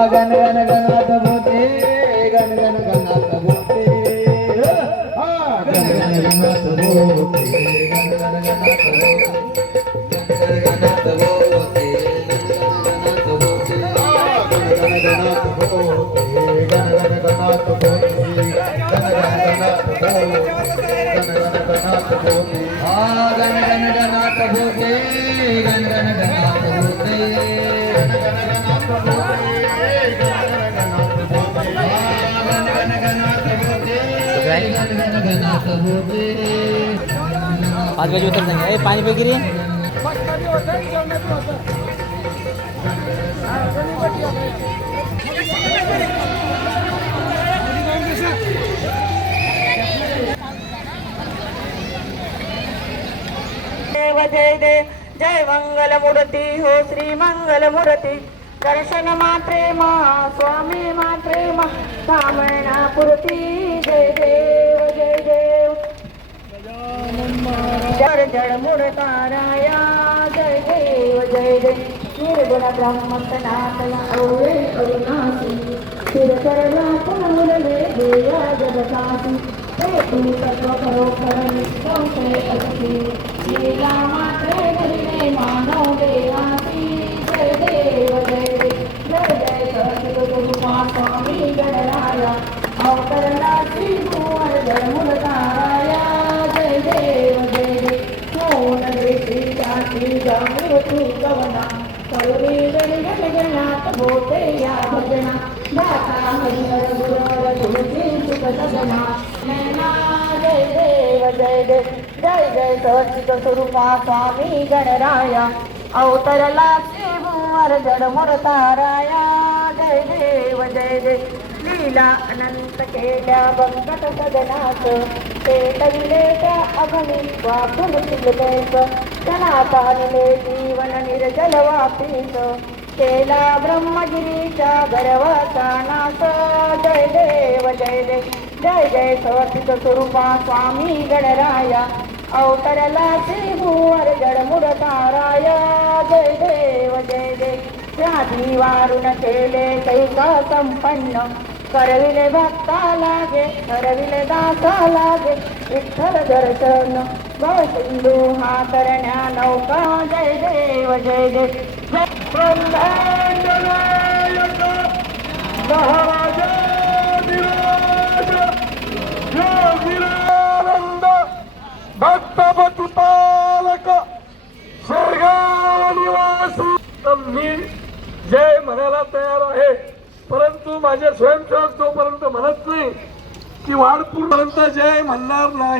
गण गण गणात बोते गण गण गणात बोते आ गण गण गणात बोते गण गण गणात बोते गण गण गणात बोते गण गण गणात बोते गण गण गणात बोते गण पाच बजे उतर सांगा ए पाणी वगैरे देव जय देव जय मंगल मूर्ती हो श्री मंगल मूर्ती दर्शन मात्रे मा स्वामी मात्रे मा कामना पुरती जय देव जय देव जड जड मुडताराया जय देव जय देव निर्गुण ब्रह्म सनातन अवळे अविनाशी शिरकरला पुनमुरले देया जगतासी हे तू तत्व खरोखर निसंशय असती लीला मात्रे घडले मानव देवासी जय देव जय देव जय जय सरस्वती गुरुमा स्वामी गणराया अवतरला जाऊ तू गवना करुणी या भजना दाता हरिहर गुरवर तुळशी सुख सदना नैना जय देव जय देव जय जय सचित स्वरूपा स्वामी गणराया अवतरला शिवर भुवर जडमुर ताराया जय देव जय देव लीला अनंत केल्या बंकट सदनात ते टविले त्या अगणी वाकून शिलकेस सनातानिले जीवन निर्जल वापीस. केला ब्रह्मगिरीचा गर्वचा नाश जय देव जय देव जय जय सवर्तित स्वरूपा स्वामी गणराया. अवतरला श्रीभुवर जडमुड ताराया. जय देव जय देव व्याधी वारून केले कैका संपन्न. करविले भक्ता लागे करविले दासा लागे विठ्ठल दर्शन. हा करण्या नौका जय देव जय देव जय योगिरानंद भक्तपतुपालक स्वर्गाव निवासी तर मी जय म्हणायला तयार आहे. परंतु माझे स्वयंसेवक जोपर्यंत म्हणत नाही की वाढपूरपर्यंत जय म्हणणार नाही.